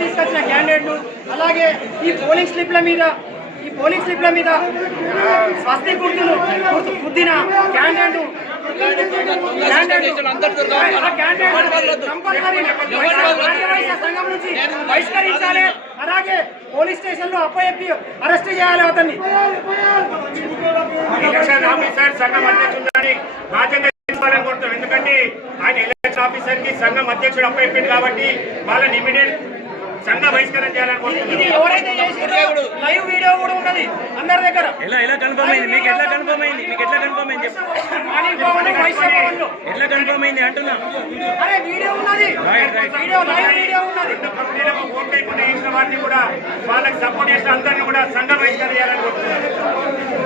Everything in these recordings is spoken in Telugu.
తీసుకొచ్చిన క్యాండిడేట్లు అలాగే ఈ పోలింగ్ స్లిప్ల మీద ఈ పోలింగ్ స్లిప్ల మీద స్వస్తి గుర్తులు గుర్తు గుద్దిన క్యాండిడేట్ సంఘం నుంచి బహిష్కరించాలి. అలాగే పోలీస్ స్టేషన్లో అప్పయప్పి అరెస్ట్ చేయాలి అతన్ని. ఎలక్షన్ ఆఫీసర్ సంఘం అధ్యక్షుడు బాధ్యత ఎందుకంటే ఆయన ఎలక్షన్ ఆఫీసర్కి సంఘం అధ్యక్షుడు అప్పచెప్పింది కాబట్టి వాళ్ళని ఇమీడియట్ సంఘ బహిష్కరణ చేయాలని కోరుతున్నాం ఇది ఎవరైతే చేసిందో లైవ్ వీడియో కూడా ఉన్నది. అందరి దగ్గర. ఎలా ఎలా కన్ఫర్మ్ అయింది? మీకు ఎట్లా కన్ఫర్మ్ అయింది? మీకు ఎట్లా కన్ఫర్మ్ అయింది? ఎట్లా కన్ఫర్మ్ అయింది అంటున్నా? అరే వీడియో ఉన్నది. వీడియో లైవ్ వీడియో ఉన్నది. కంపెనీలకు ఓట్లు వేయకుండా చేసిన వారిని కూడా వాళ్ళకి సపోర్ట్ చేసిన అందరినీ కూడా సంఘ బహిష్కరణ చేయాలని కోరుతున్నాం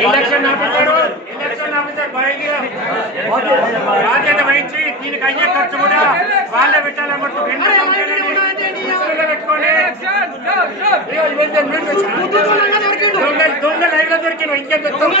ఎలక్షన్ ఆఫీసర్ ఎలక్షన్ ఆఫీసర్ బయలుదేరి బాధ్యత వహించి దీనికి అయ్యే ఖర్చు కూడా వాళ్ళే పెట్టాలని కోరుతూ రెండు కంపెనీలని దృష్టిలో పెట్టుకొని దొంగ లైవ్లో దొరికిన దొంగ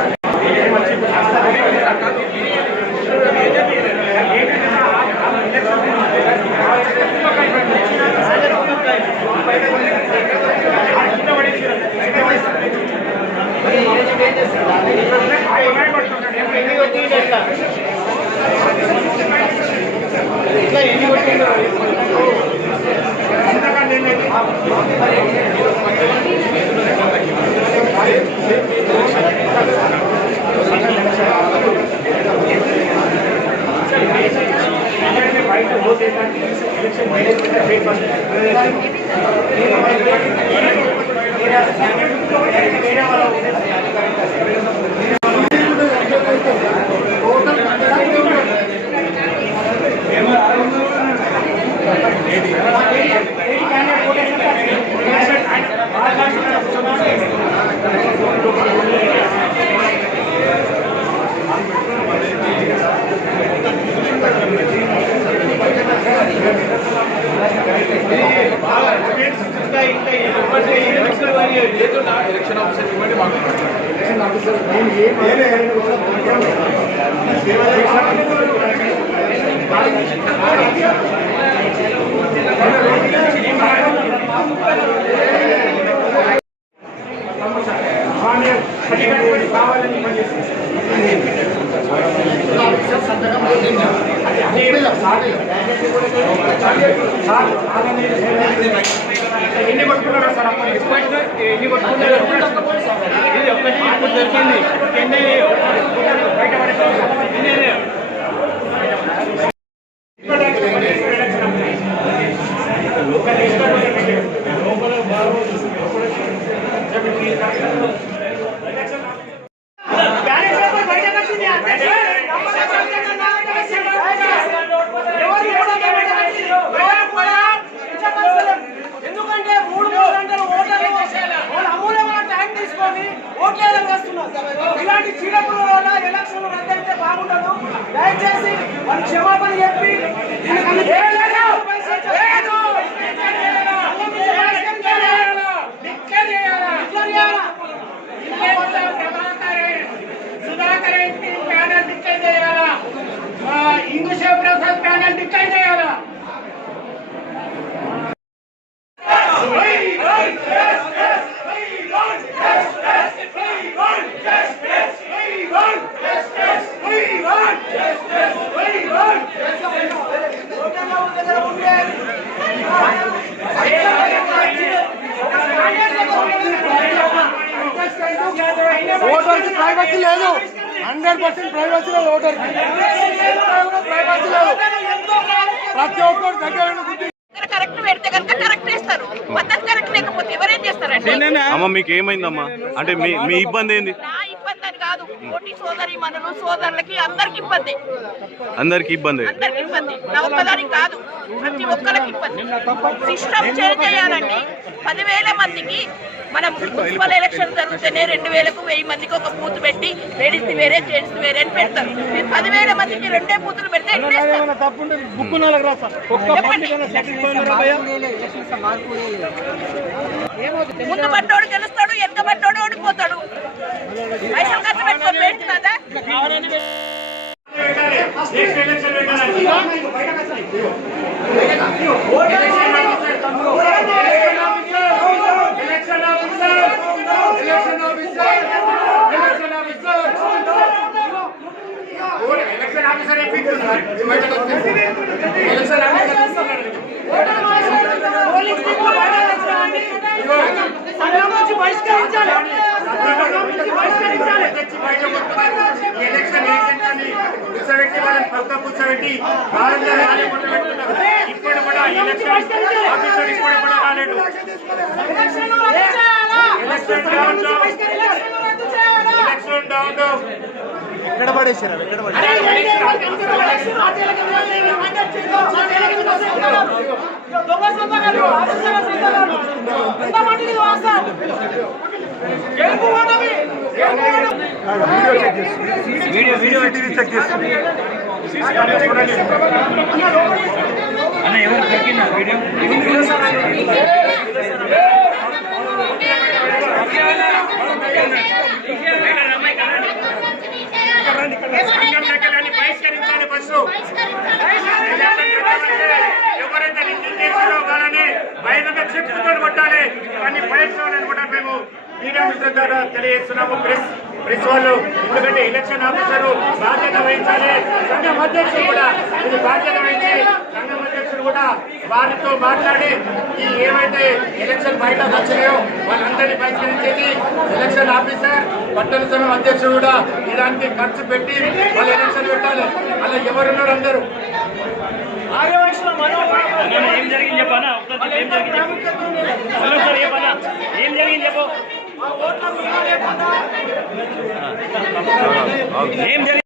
right to vote is that election violence is a great one. Thank you. కావాలని పనిచేస్తుంది ఎన్ని కొట్టుకున్నారా సార్ అప్పుడు? ఎన్ని కొట్టుకున్నారు? ఇది ఒక్కటి ఇప్పుడు దొరికింది. ఎన్ని బయట ఎందుకంటే ప్రైవసీ లేదు. హండ్రెడ్ పర్సెంట్ ప్రైవసీ లేదు ఓటర్కి ప్రైవసీ లేదు ప్రతి ఒక్కరు దగ్గర కరెక్ట్ పెడితే కనుక కరెక్ట్ చేస్తారు. పద్ధతి కరెక్ట్ లేకపోతే ఎవరేం చేస్తారండి? అమ్మ మీకు ఏమైందమ్మా? అంటే మీ మీ ఇబ్బంది ఏంది? నా ఇబ్బంది అని కాదు. కోటి సోదరి మనలు సోదరులకి అందరికి ఇబ్బంది. అందరికి ఇబ్బంది. అందరికి ఇబ్బంది. నా ఒక్కదానికి కాదు ప్రతి ఒక్కరికి ఇబ్బంది. సిస్టమ్ చేంజ్ చేయాలండి. పదివేల మందికి మనం మున్సిపల్ ఎలక్షన్ జరుగుతూనే రెండు వేలకు వెయ్యి మందికి ఒక బూత్ పెట్టి లేడీస్ వేరే జెంట్స్ వేరే అని పెడతారు. మీరు పదివేల మందికి రెండే బూతులు పెడితే. ముందు పట్టోడు గెలుస్తాడు వెనక పట్టోడు ఓడిపోతాడు. పైసలు ఖర్చు పెట్టుకొని కదా ఎలక్షన్ పెట్టాలండి election officer election officer election officer election officer ఎప్పిస్తున్నారు election officer police depot బయటకొచ్చారండి. సంఘం నుంచి బహిష్కరించాలి ఎలక్షన్ కూర్చోబెట్టి వాళ్ళని పక్క కూర్చోబెట్టి వాళ్ళందరూ ఇప్పుడు కూడా ఎలక్షన్ ఆఫీసర్ ఇప్పుడు కూడా రాలేదు ఎలక్షన్ రద్దు చేయాలా? ఎక్కడ పడేసారు ఎక్కడ పడేసారు దొంగ సంతకాలు, ఆఫీసర్ల సంతకాలు. ఎంతమందికి వాస్తాం? గెలుపు ఓటమి, గెలుపు ఓటమి. వీడియో వీడియో చెక్ చేస్తుంది అన్న ఎవరు దొరికిందా వీడియో మీడియా మిత్రుల ద్వారా తెలియజేస్తున్నాము. ప్రెస్ ప్రెస్ వాళ్ళు ఎందుకంటే ఎలక్షన్ ఆఫీసరు బాధ్యత వహించాలి. సంఘం అధ్యక్షుడు కూడా ఇది బాధ్యత వహించి సంఘం అధ్యక్షుడు కూడా వారితో మాట్లాడి ఈ ఏవైతే ఎలక్షన్ బయట వచ్చినాయో వాళ్ళందరినీ బహిష్కరించేది ఎలక్షన్ ఆఫీసర్ పట్టణ సంఘం అధ్యక్షుడు కూడా ఇలాంటి ఖర్చు పెట్టి వాళ్ళు ఎలక్షన్ పెట్టాలి. అలా ఎవరున్నారు అందరూ? ఏం జరిగింది చెప్పనా? ఒకసారి ఏం జరిగింది చెప్పు. ఏం జరిగింది చెప్పు? ఏం జరిగింది